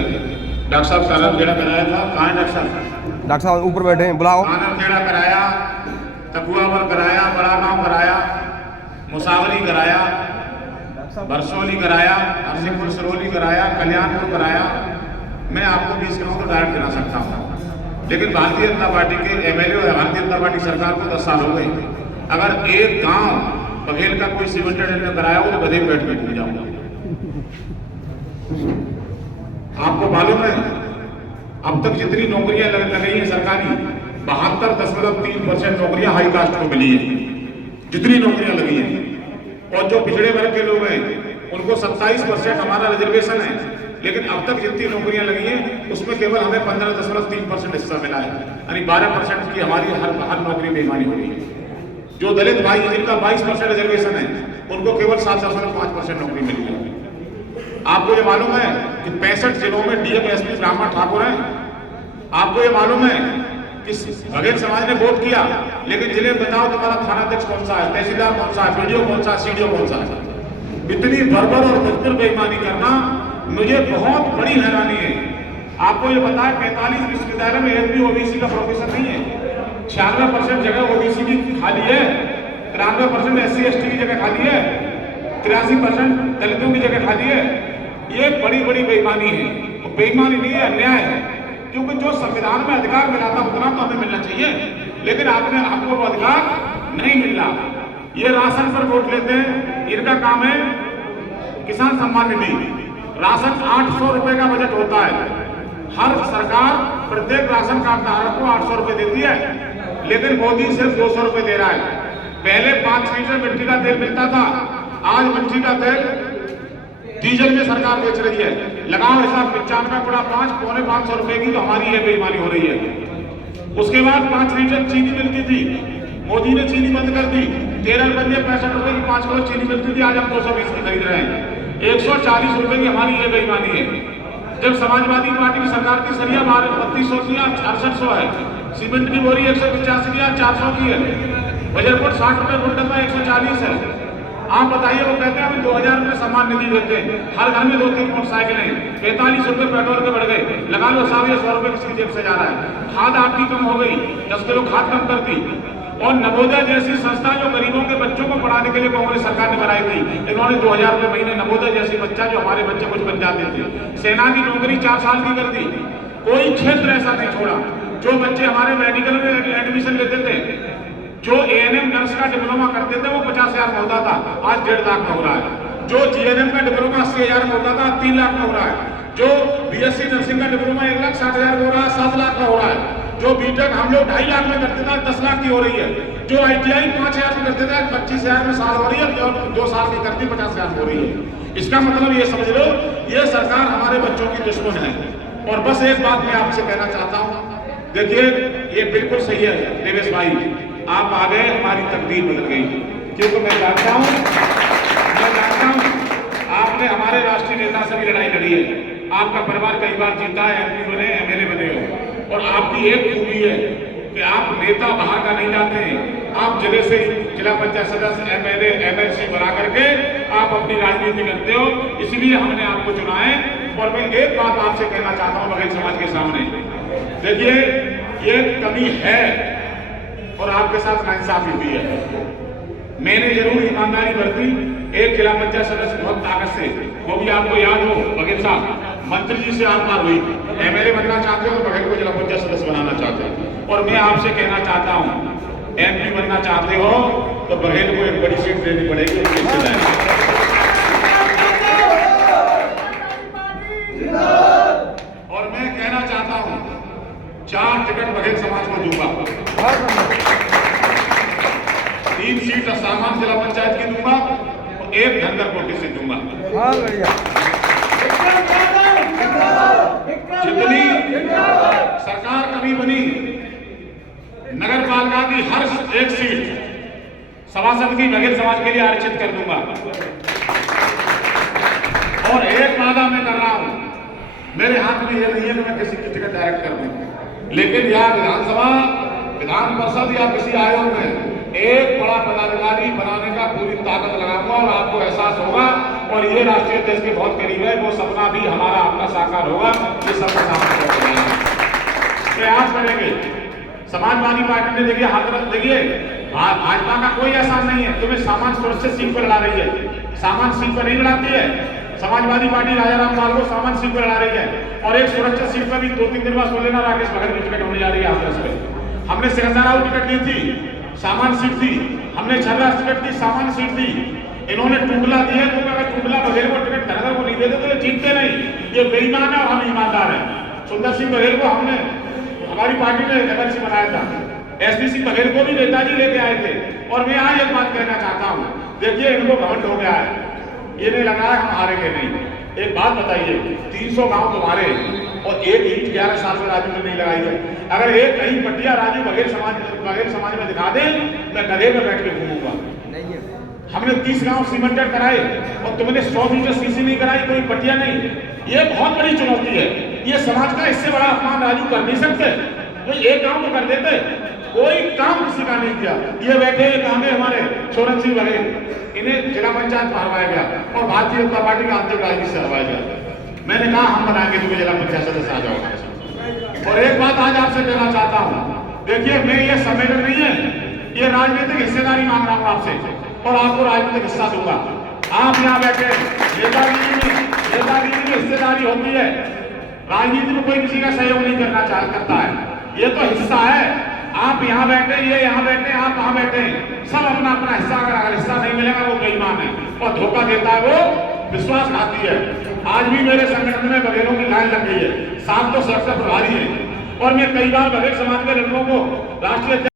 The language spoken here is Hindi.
डॉक्टर साहब कानर खेड़ा कराया था। कहाँ है डॉक्टर साहब ऊपर बैठे हैं, बुलाओ। कानर खेड़ा कराया, तकुआवर कराया, बड़ा गांव कराया, मुसावरी कराया, बरसोली कराया, हरसिंहपुर सरोली कराया, कल्याणपुर कराया। मैं आपको 20 गाँव तो डायरेक्ट गिना सकता हूँ, लेकिन भारतीय जनता पार्टी के एमएलए और भारतीय जनता पार्टी सरकार को 10 साल हो गए। अगर एक गांव बघेल का कोई सीमेंटेड ने कराया हो तो गधे बैठ के भूल जाऊंगा। आपको मालूम है अब तक जितनी नौकरियां लग गई हैं सरकारी, 72.3% नौकरियां हाई कास्ट को मिली है, जितनी नौकरियां लगी हैं। और जो पिछड़े वर्ग के लोग हैं उनको 27% हमारा रिजर्वेशन है, लेकिन अब तक जितनी नौकरियां लगी हैं उसमें केवल हमें 15.3% हिस्सा मिला है, यानी 12% की हमारी हर नौकरी बेईमानी हो रही है। जो दलित भाई जिनका 22% रिजर्वेशन है उनको केवल 7.5% नौकरी मिली है। आपको ये मालूम है कि 65 जिलों में डीएम एसपी ब्राह्मण ठाकुर हैं। आपको ये मालूम है कि बघेल समाज ने वोट किया, लेकिन जिले में बताओ तुम्हारा थाना अध्यक्ष कौन सा है, तहसीलदार कौन सा है, बीडीओ कौन सा है, सीडीओ कौन सा है। इतनी बर्बर और भुजपुर बेईमानी करना मुझे बहुत बड़ी हैरानी है। आपको ये पता है 45 विश्वविद्यालय में एक भी ओबीसी का प्रोफेसर नहीं है। 96% जगह ओबीसी की खाली है, 93% SC ST की जगह खाली है, 83% दलितों की जगह खाली है। ये बड़ी बड़ी बेईमानी है। तो बेईमानी नहीं है, अन्याय है, क्योंकि जो संविधान में अधिकार मिला था उतना तो हमें मिलना चाहिए, लेकिन आपको वो अधिकार नहीं मिल रहा। ये राशन पर वोट लेते हैं, इनका काम है किसान सम्मान निधि। राशन 800 रुपए का बजट होता है, हर सरकार प्रत्येक राशन कार्ड धारक को 800 रुपए देती है, लेकिन मोदी सिर्फ 200 रुपए दे रहा है। पहले 5 लीटर मिट्टी का तेल मिलता था, आज मिट्टी का तेल डीजल में सरकार बेच रही है। लगाओ हिसाब 95 गुणा 5, 450 रुपए की तो हमारी ये बेईमानी हो रही है। उसके बाद 5 लीटर चीनी मिलती थी, मोदी ने चीनी बंद कर दी। 13 रुपए 65 रुपए की 5 किलो चीनी मिलती थी, आज हम 220 की खरीद रहे हैं। 140 रुपए की हमारी ये बेईमानी है। जब समाजवादी पार्टी की सरकार की सरिया 3200 की 6800 है, सीमेंट की बोरी 185 की 400 की है, वजरकोट 60 रुपए कुंटल का 140 है। आप बताइए, वो कहते हैं हम 2000 रुपए सम्मान निधि देते हैं, हर घर में 2-3 मोटरसाइकिलें, 45 रुपए पेट्रोल के बढ़ गए। लगा लो साहब, 100 रुपए किसकी जेब से जा रहा है। खाद आपकी कम हो गई, 10 किलो खाद कम कर दी। और नवोदय जैसी संस्था जो गरीबों के बच्चों को पढ़ाने के लिए कांग्रेस सरकार ने बनाई थी, इन्होंने 2000 रुपए महीने नवोदय जैसी बच्चा जो हमारे बच्चे कुछ बन जाते थे। सेना की नौकरी 4 साल की कर दी। कोई क्षेत्र ऐसा नहीं छोड़ा। जो बच्चे हमारे मेडिकल में एडमिशन लेते थे, जो ANM नर्स का डिप्लोमा करते थे वो 50,000 में होता था, आज 1.5 लाख में हो रहा है। जो GNM का डिप्लोमा 80,000 में होता था, 3 लाख में हो रहा है। जो BSc नर्सिंग का डिप्लोमा 1,60,000 में हो रहा है, 7 लाख में हो रहा है। जो बीटेक हम लोग 2.5 लाख में करते थे, 10 लाख की हो रही है। जो ITI 5,000 में करते थे, 25,000 में साल हो रही है, और 2 साल की करती 50,000 हो रही है। इसका मतलब ये समझ लो, ये सरकार हमारे बच्चों की दुश्मन है। और बस एक बात मैं आपसे कहना चाहता हूँ, देखिए ये बिल्कुल सही है देवेश भाई, आप आ गए, हमारी तकदीर बदल गई। क्योंकि मैं जानता हूं आपने हमारे राष्ट्रीय नेता से भी लड़ाई लड़ी है, आपका परिवार कई बार जीता है, MP बने, MLA बने हो। और आपकी एक खूबी है कि आप नेता बाहर का नहीं जाते हैं, आप जिले से जिला पंचायत सदस्य, MLA, MLC बना करके आप अपनी राजनीति करते हो, इसलिए हमने आपको चुना है। और मैं एक बात आपसे कहना चाहता हूं बघेल समाज के सामने, देखिए ये कमी है और आपके साथ नाइंसाफी हुई है। मैंने जरूर ईमानदारी बरती, एक जिला पंचायत सदस्य बहुत ताकत से, वो भी आपको याद हो बघेल साहब, मंत्री जी से आर पार हुई। MLA बनना चाहते हो तो बघेल को जिला पंचायत सदस्य बनाना चाहते हो। और मैं आपसे कहना चाहता हूँ, MP बनना चाहते हो तो बघेल को एक बड़ी सीट देनी पड़ेगी। और मैं कहना चाहता हूँ 4 टिकट बघेल समाज को दूंगा, 3 सीट सामान्य जिला पंचायत की दूंगा और 1 धनगर कोटे से दूंगा। जितनी सरकार कभी बनी, नगर पालिका की हर एक सीट सभासद की बघेल समाज के लिए आरक्षित कर दूंगा। और एक वादा मैं कर रहा हूं, मेरे हाथ में यह नहीं है कि मैं किसी की टिकट डायरेक्ट कर दूं, लेकिन या विधानसभा, विधान परिषद या किसी आयोग में एक बड़ा पदाधिकारी बनाने का पूरी ताकत लगाऊंगा। और आपको एहसास होगा और ये राष्ट्रीय अध्यक्ष के बहुत करीब है, वो सपना भी हमारा आपका साकार होगा। ये सपना प्रयास करेंगे। समाजवादी पार्टी ने देखिए हाथ रख, देखिए भाजपा का कोई एहसान नहीं है, तुम्हें सामान सुरक्षित सीट पर लड़ा रही है, सामान सीट पर नहीं लड़ाती है। समाजवादी पार्टी राजाराम पाल को सामान सीट पर लड़ा रही है, और एक सुरक्षित सीट पर भी 2-3 दिन बाद सोलेना राकेश बघेल की टिकट होने जा रही है हाथरस पे। हमने सिकंदराबाद टिकट ली थी, सामान सीट थी, हमने छर्रा टिकट दी, सामान सीट थी। इन्होंने टुंडला दिया, तो अगर टुंडला बघेल को टिकट धनगर को नहीं देते तो ये जीतते नहीं, ये बेईमान है और हम ईमानदार हैं। सुंदर सिंह बघेल को हमने, हमारी पार्टी ने एमएलसी बनाया था, एसपी बघेल को भी नेताजी लेके आए थे। और मैं यहाँ एक बात कहना चाहता हूँ, देखिए इनको घमंड हो गया है, ये नहीं लगा है हम हारेंगे नहीं। एक बात बताइए, 300 गांव तुम्हारे और एक ईंट 11 साल में राजू ने नहीं लगाई है। अगर एक कहीं पट्टिया राजू बघेल समाज में दिखा दे, मैं गधे में बैठ के घूमूंगा। हमने 30 गांव सीमेंटेड कराए और तुमने 100 मीटर सीसी नहीं कराई, कोई पट्टिया नहीं। ये बहुत बड़ी चुनौती है, ये समाज का इससे बड़ा अपमान राजू कर नहीं सकते। तो एक गांव तो कर देते, कोई काम किसी का नहीं किया। ये बैठे काम है हमारे सोरेन सिंह बघेल, इन्हें जिला पंचायत में हरवाया गया और भारतीय जनता पार्टी का आंतरिक राजनीति से हरवाया गया। मैंने कहा हम बनाएंगे, तुम्हें जिला पंचायत सदस्य आ जाओ। और एक बात आज आपसे कहना चाहता हूँ, देखिए मैं ये सम्मेलन नहीं है, ये राजनीतिक हिस्सेदारी मांग रहा हूँ आपसे, और आपको राजनीतिक हिस्सा दूंगा। आप यहाँ बैठे, नेतागिरी में हिस्सेदारी होती है, राजनीति में कोई किसी का सहयोग नहीं करता है, ये तो हिस्सा है। आप यहाँ बैठे, ये यहाँ बैठे, आप वहाँ बैठे, सब अपना अपना हिस्सा, अगर हिस्सा नहीं मिलेगा वो बेईमान है और धोखा देता है, वो विश्वासघाती है। आज भी मेरे संगठन में बघेलों की लाइन लग गई है, 7 तो सुरक्षा प्रभारी है, और मैं कई बार बघेल समाज के लड़कों को राष्ट्रीय